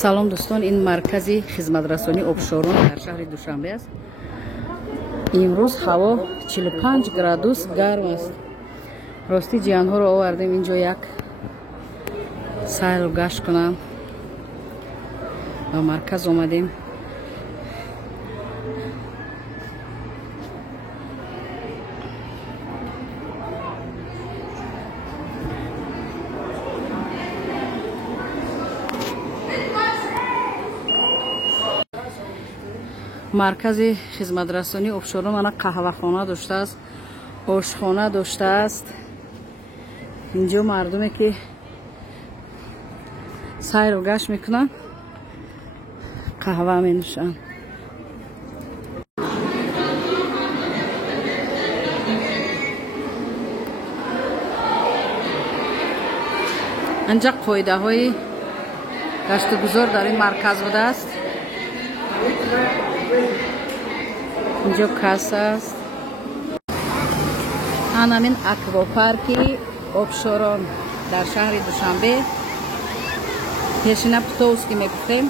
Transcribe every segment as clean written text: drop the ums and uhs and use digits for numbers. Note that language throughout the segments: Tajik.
салом дӯстон, ин маркази хизматрасонии обшорон дар шаҳри Душанбе аст. имрӯз ҳаво 45 градус гарм аст. рости ҷиянҳоро овардем инҷо як сайру гашт кунам. ба марказ омадем. маркази хизматрасонии обшорон мана қаҳвахона доштааст, ошхона доштааст. инҷо мардуме ки сайру гашт мекунанд, қаҳва менӯшанд. анҷа қоидаҳои гаштугузор дар ин марказ будааст. инҷо касса аст. ҳамин аквапарки обшорон дар шаҳри Душанбе. пешина путовус ки мегуфтем.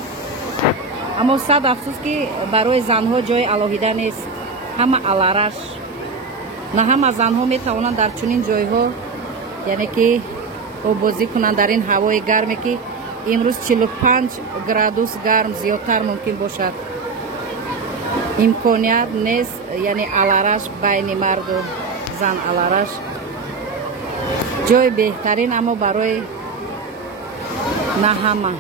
аммо сад афсус ки барои занҳо ҷои алоҳида нест. ҳама алараш. на ҳама занҳо метавонанд дар чунин ҷойҳо, яъне ки бозӣ кунанд дар ин ҳавои гарме ки имрӯз 45 градус гарм зиёдтар мумкин бошад. имконият нест, яъне алараш байни марду зан алараш. ҷои беҳтарин, аммо барои на ҳама.